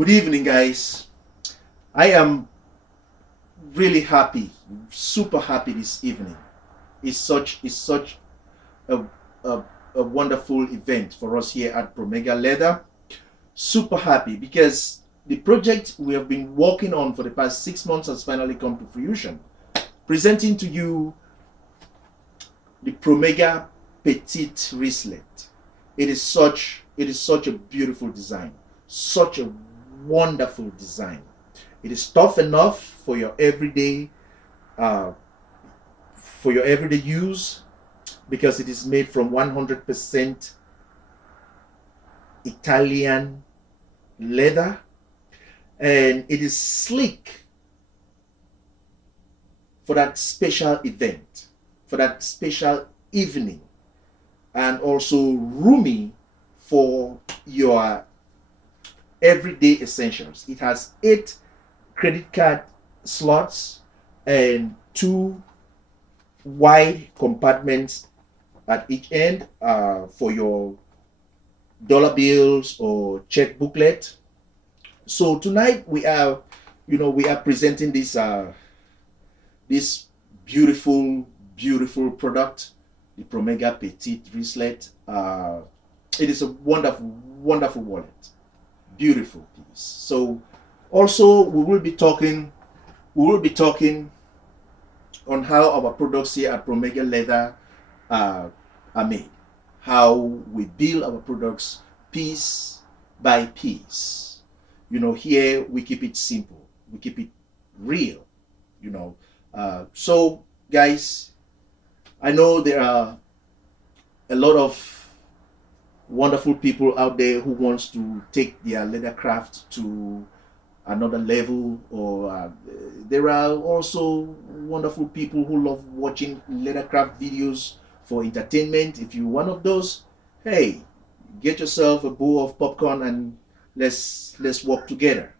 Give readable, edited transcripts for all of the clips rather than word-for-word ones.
Good evening, guys. I am really happy, super happy this evening. It's such a, a, a wonderful event for us here at Promega Leather. Super happy because the project we have been working on for the past 6 months has finally come to fruition. Presenting to you the Promega Petite Wristlet. It is such a beautiful design, such a wonderful design. It is tough enough uh, for your everyday use because it is made from 100% Italian leather, and it is sleek for that special event, for that special evening, and also roomy for your everyday essentials. It has 8 credit card slots and 2 wide compartments at each end for your dollar bills or check booklet. So tonight we are presenting this beautiful product, the Promega Petite Wristlet. It is a wonderful wallet, beautiful piece. So also we will be talking on how our products here at Promega Leather are made, how we build our products piece by piece. Here we keep it simple, we keep it real. So guys, I know there are a lot of wonderful people out there who wants to take their leather craft to another level, or there are also wonderful people who love watching leathercraft videos for entertainment. If you're one of those, hey, get yourself a bowl of popcorn and let's work together.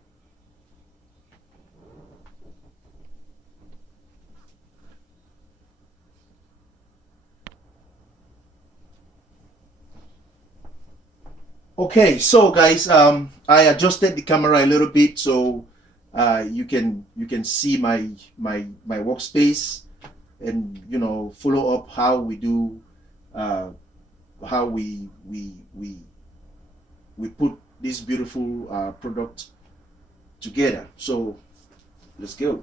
Okay, so guys, I adjusted the camera a little bit so you can see my workspace, and follow up how we do, uh, how we put this beautiful product together. So let's go.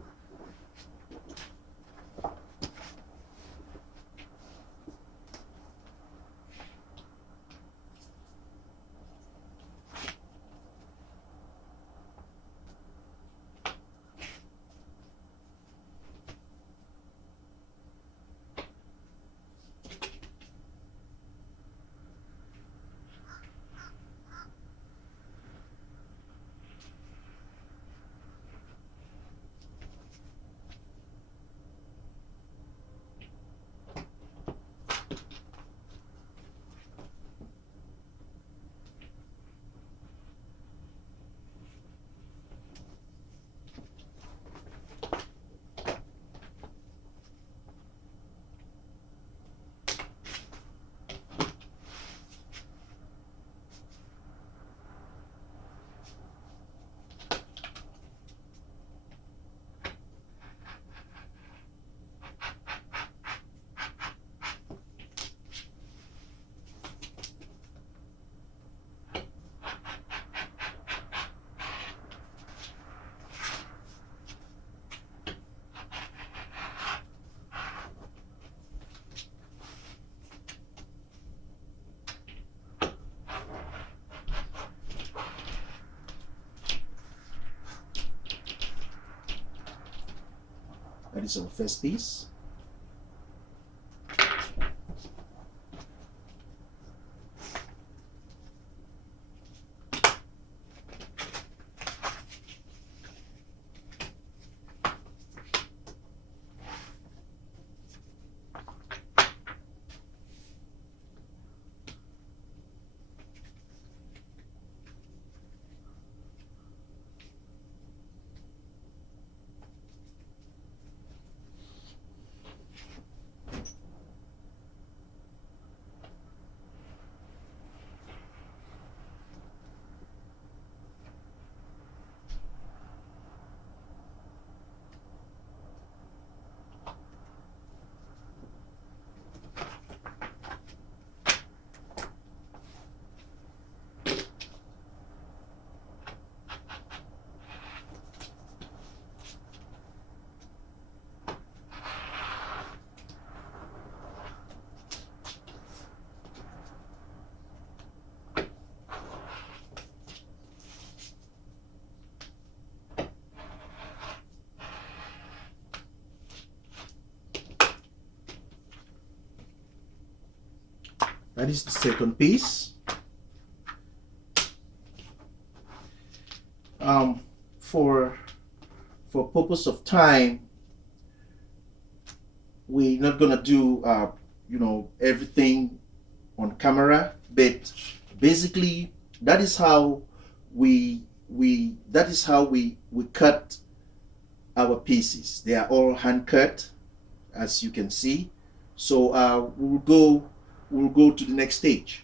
That is our first piece. That is the second piece. For purpose of time, we're not gonna do everything on camera, but basically that is how we cut our pieces. They are all hand cut, as you can see. So we'll go to the next stage.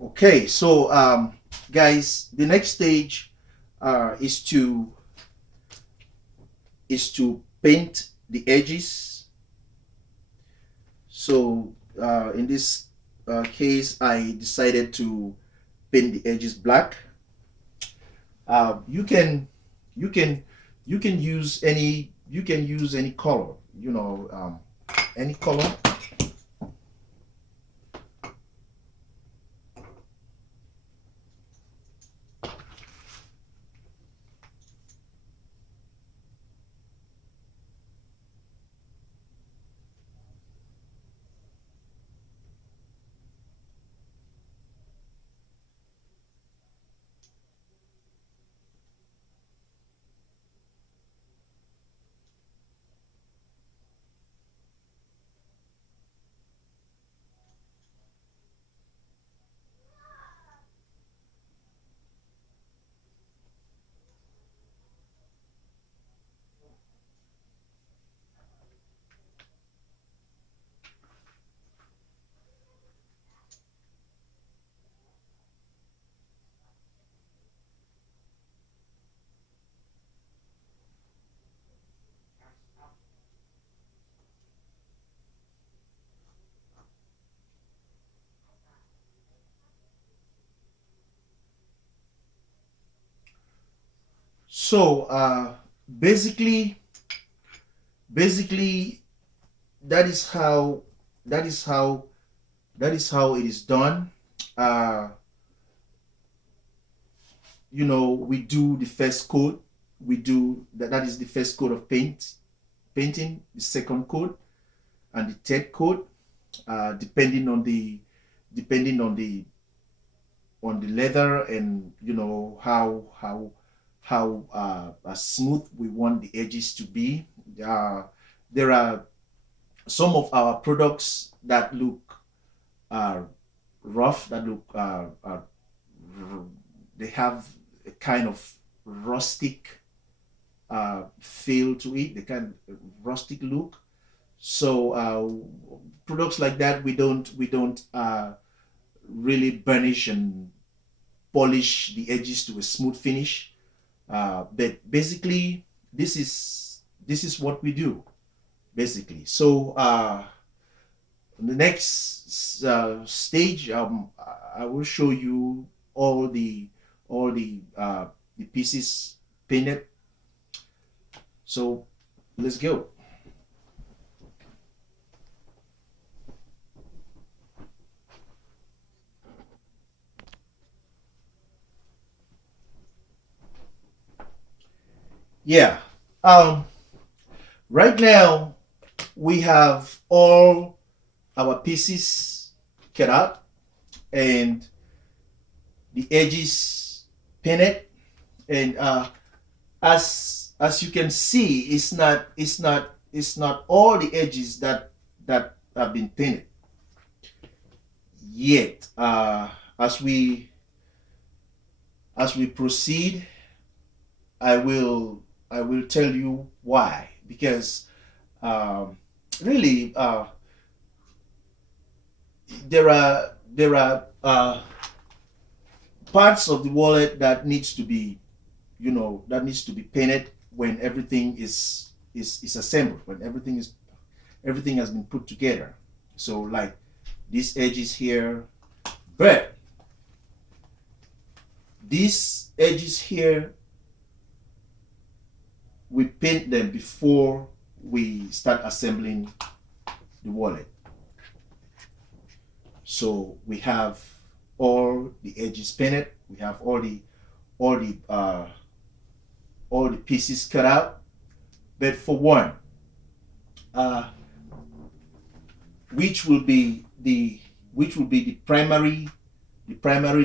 Okay, so guys, the next stage is to paint the edges. So in this case, I decided to paint the edges black. You can use any color, any color. So basically that is how that is how it is done. Uh, we do the first coat. We do that. That is the first coat of painting. The second coat and the third coat, depending on the leather, and how smooth we want the edges to be. There are some of our products that look rough, that look they have a kind of rustic feel to it, the kind of rustic look. So products like that, we don't really burnish and polish the edges to a smooth finish. But basically, this is what we do, basically. So the next stage, I will show you all the pieces painted. So let's go. Yeah. Right now we have all our pieces cut out and the edges painted, and as you can see, it's not all the edges that have been painted yet. As we proceed, I will tell you why, because really there are parts of the wallet that needs to be painted when everything is assembled, when everything has been put together. So like these edges here, but these edges here, we paint them before we start assembling the wallet. So we have all the edges painted. We have all the uh, all the pieces cut out. But for one, uh, which will be the the primary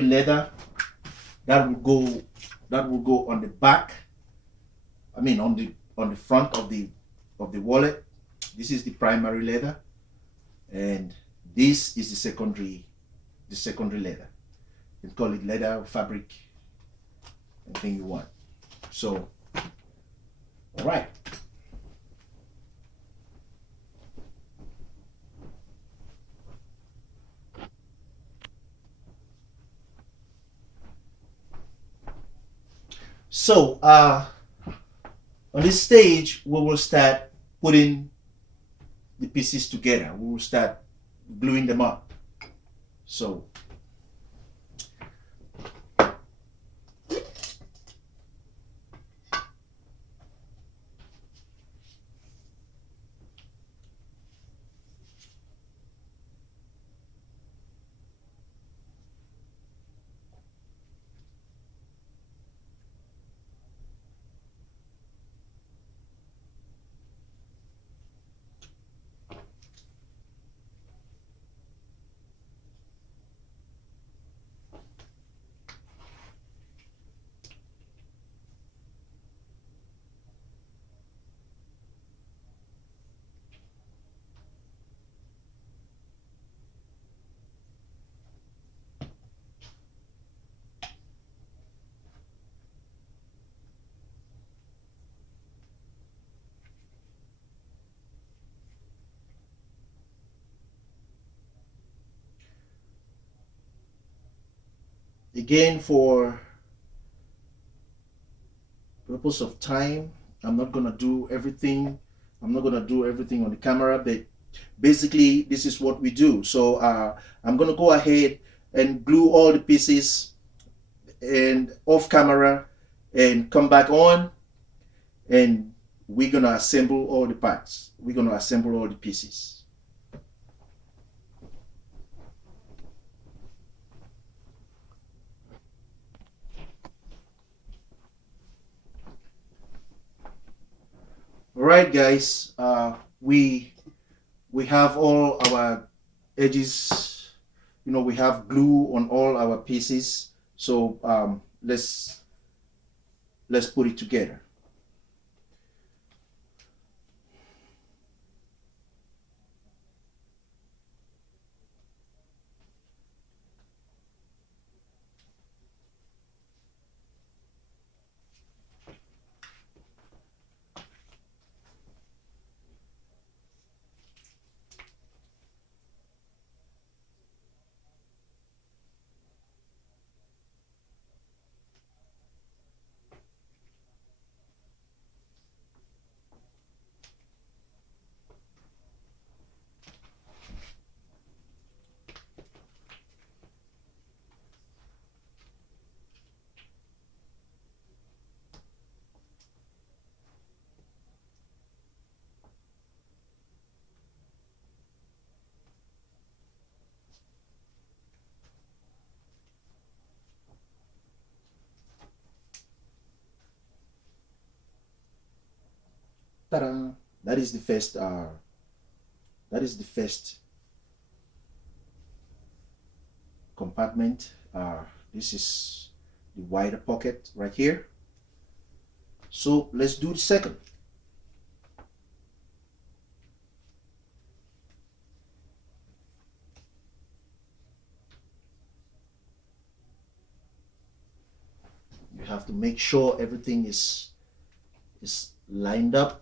leather that will go on the back. I mean on the front of the wallet. This is the primary leather, and this is the secondary leather. You can call it leather or fabric, anything you want. So, all right. So, on this stage, we will start putting the pieces together. We will start gluing them up. So, again, for purpose of time, I'm not gonna do everything. I'm not gonna do everything on the camera, but basically this is what we do. So I'm gonna go ahead and glue all the pieces and off camera and come back on, and we're gonna assemble all the parts. We're gonna assemble all the pieces. All right, guys. We have all our edges. You know, we have glue on all our pieces. So let's put it together. Ta-da! That is the first. That is the first compartment. This is the wider pocket right here. So let's do the second. You have to make sure everything is lined up.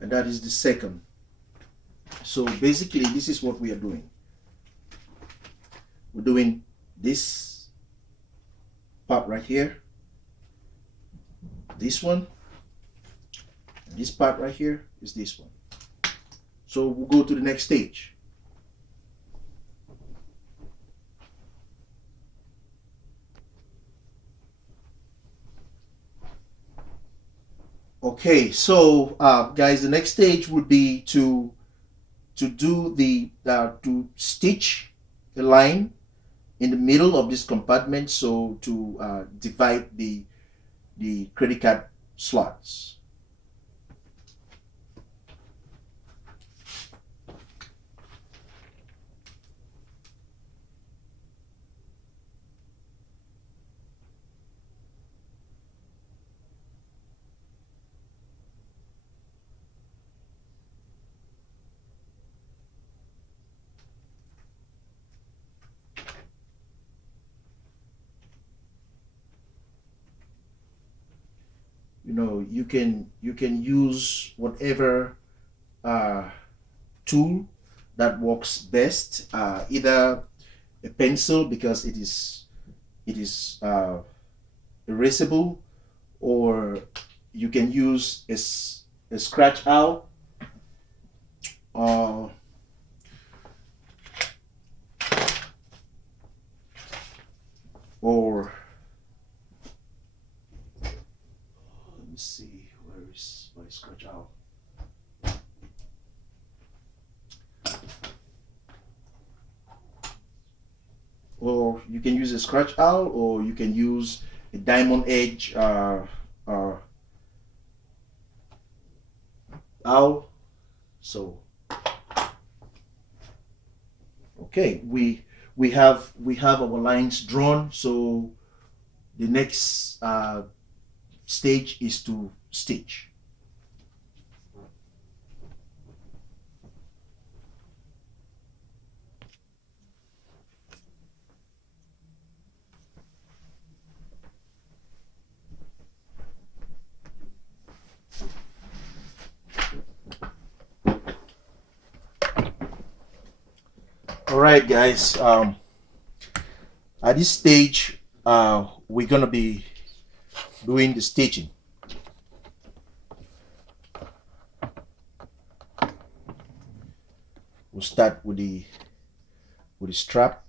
and that is the second. So basically this is what we are doing. We're doing this part right here, this one, and this part right here is this one. So we'll go to the next stage. Okay, so guys, the next stage would be to do the to stitch a line in the middle of this compartment, so to divide the credit card slots. You know, you can use whatever tool that works best, either a pencil because it is erasable, or you can use a scratch out, or let me see, where is my scratch out? Or you can use a scratch owl, or you can use a diamond edge owl. So okay, we have our lines drawn. So the next stage is to stitch. All right, guys, at this stage we're gonna be doing the stitching. We'll start with the strap.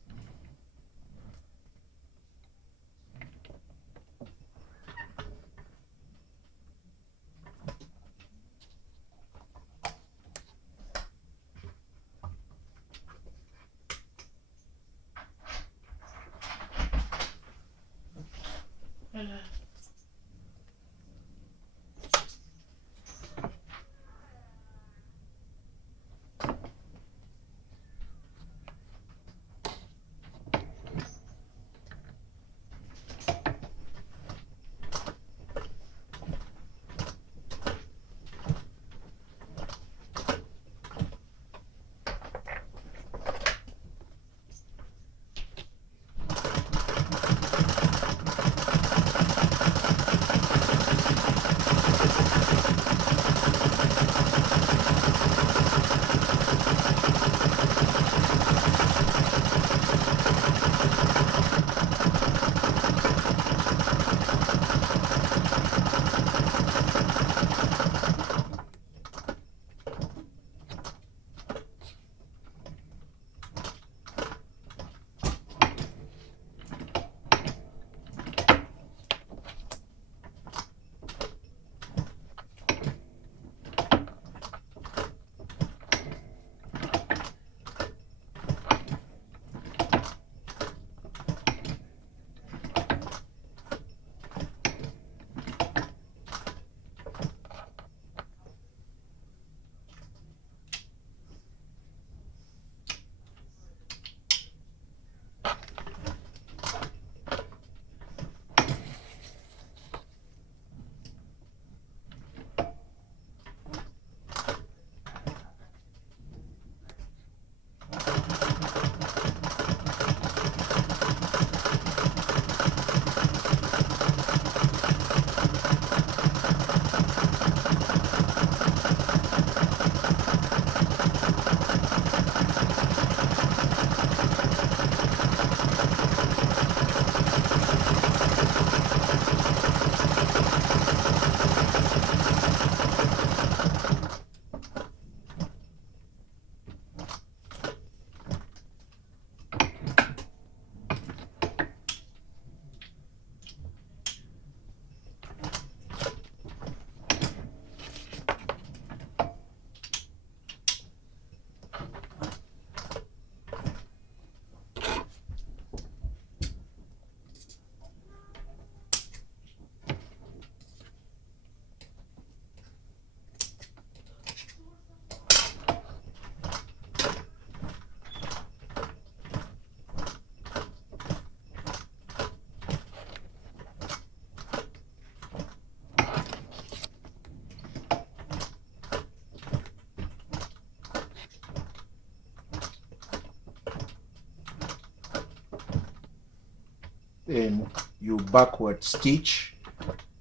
Then you backward stitch.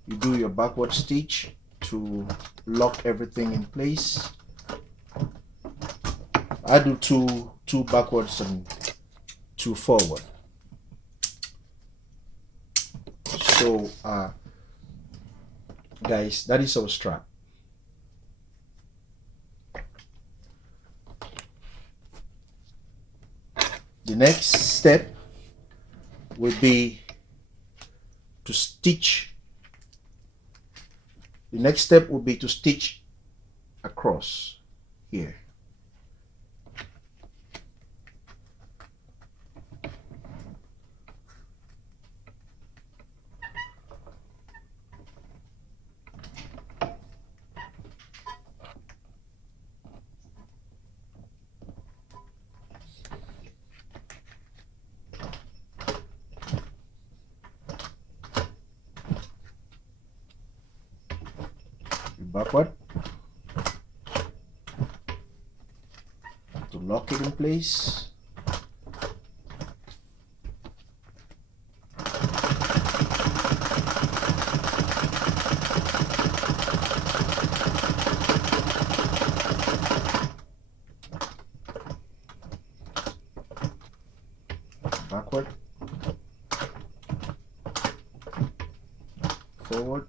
You do your backward stitch to lock everything in place. I do two backwards and two forward. So guys, that is our strap. The next step will be to stitch. The next step will be to stitch across here. Backward to lock it in place. Backward, forward.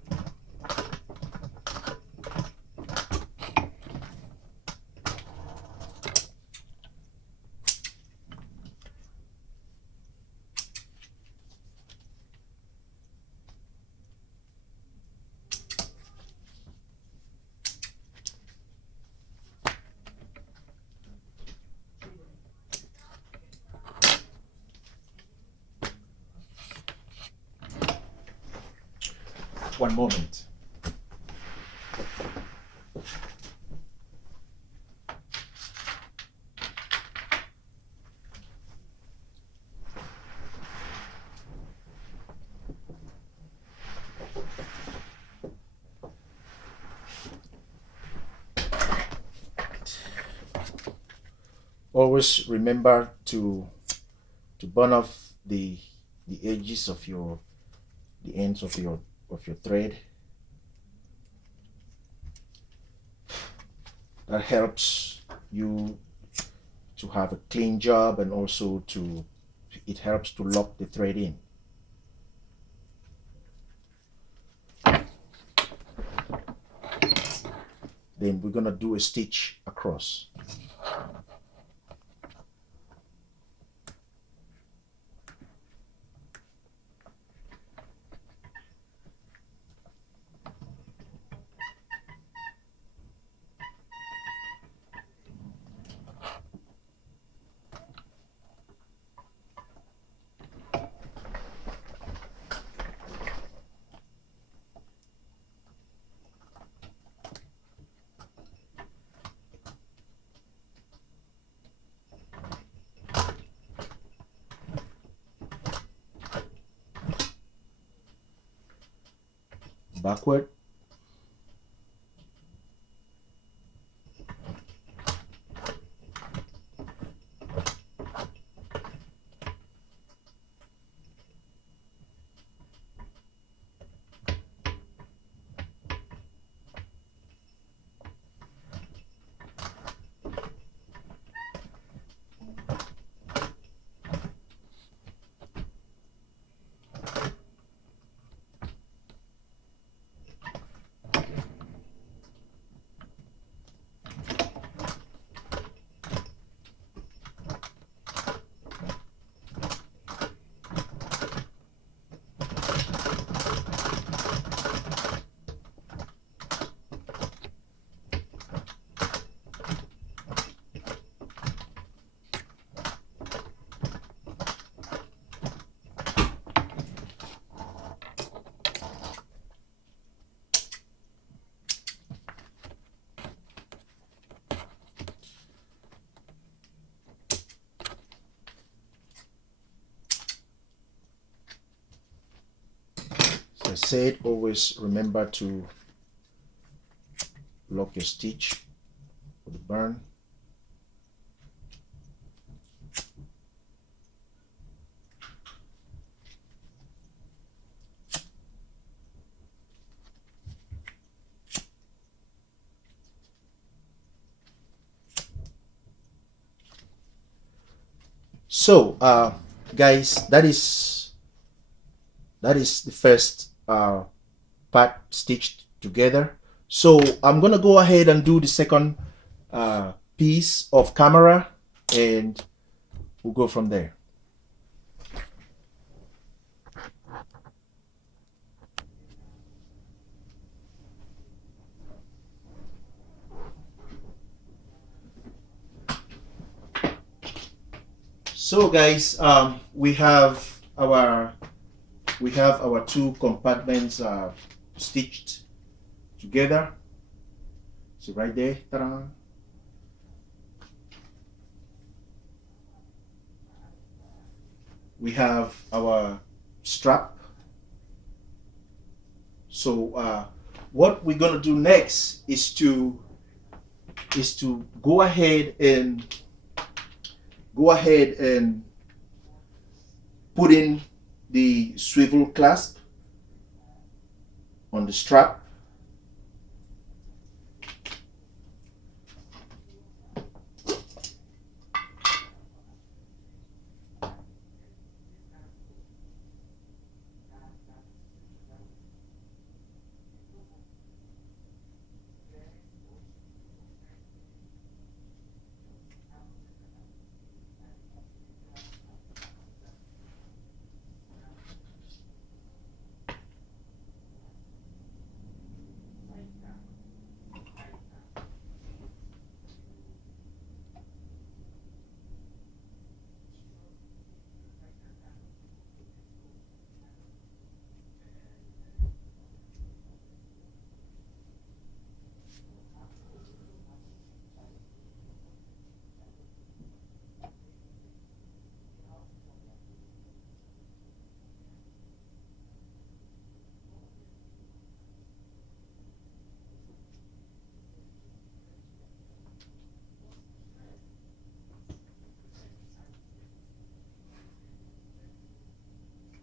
One moment. Always remember to burn off the edges of the ends of your thread. That helps you to have a clean job, and also it helps to lock the thread in. Then we're gonna do a stitch across. Backward, I said, always remember to lock your stitch for the burn. So guys, that is the first part stitched together. So I'm gonna go ahead and do the second piece of camera, and we'll go from there. So guys, we have our two compartments stitched together. So right there, ta-da. We have our strap. So what we're gonna do next is to go ahead and put in the swivel clasp on the strap.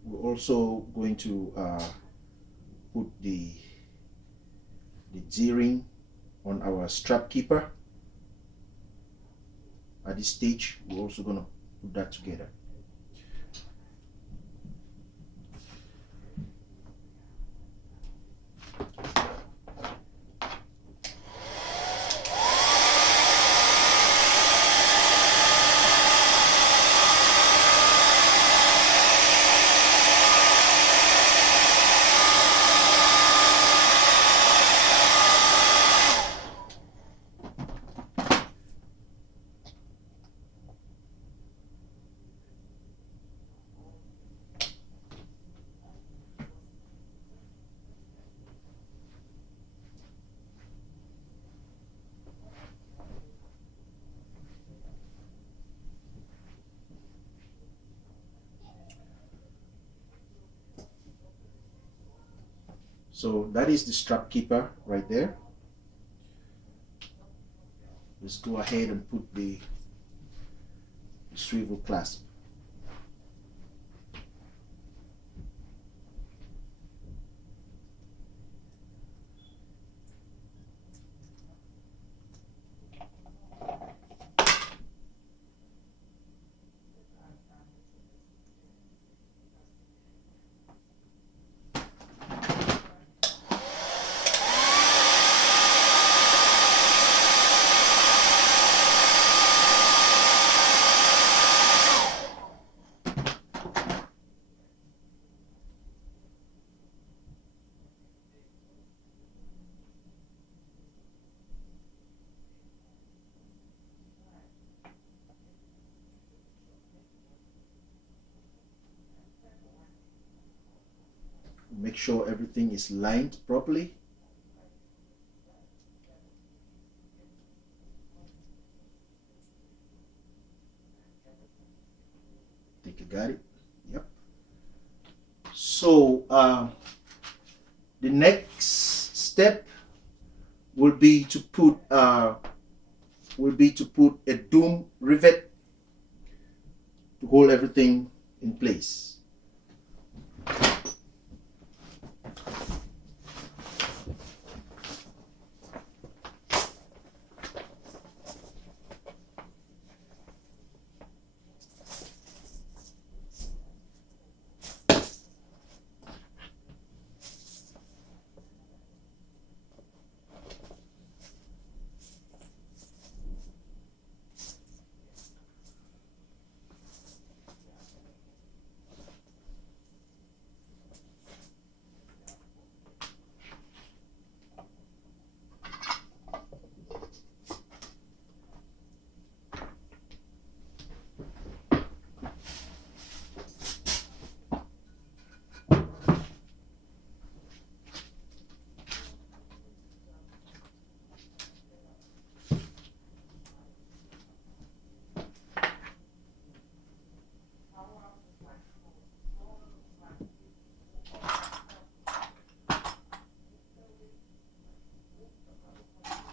We're also going to put the D-ring on our strap keeper. At this stage, we're also going to put that together. So that is the strap keeper right there. Let's go ahead and put the swivel clasp. Make sure everything is lined properly. I think you got it. Yep. So the next step will be to put a doom rivet to hold everything in place.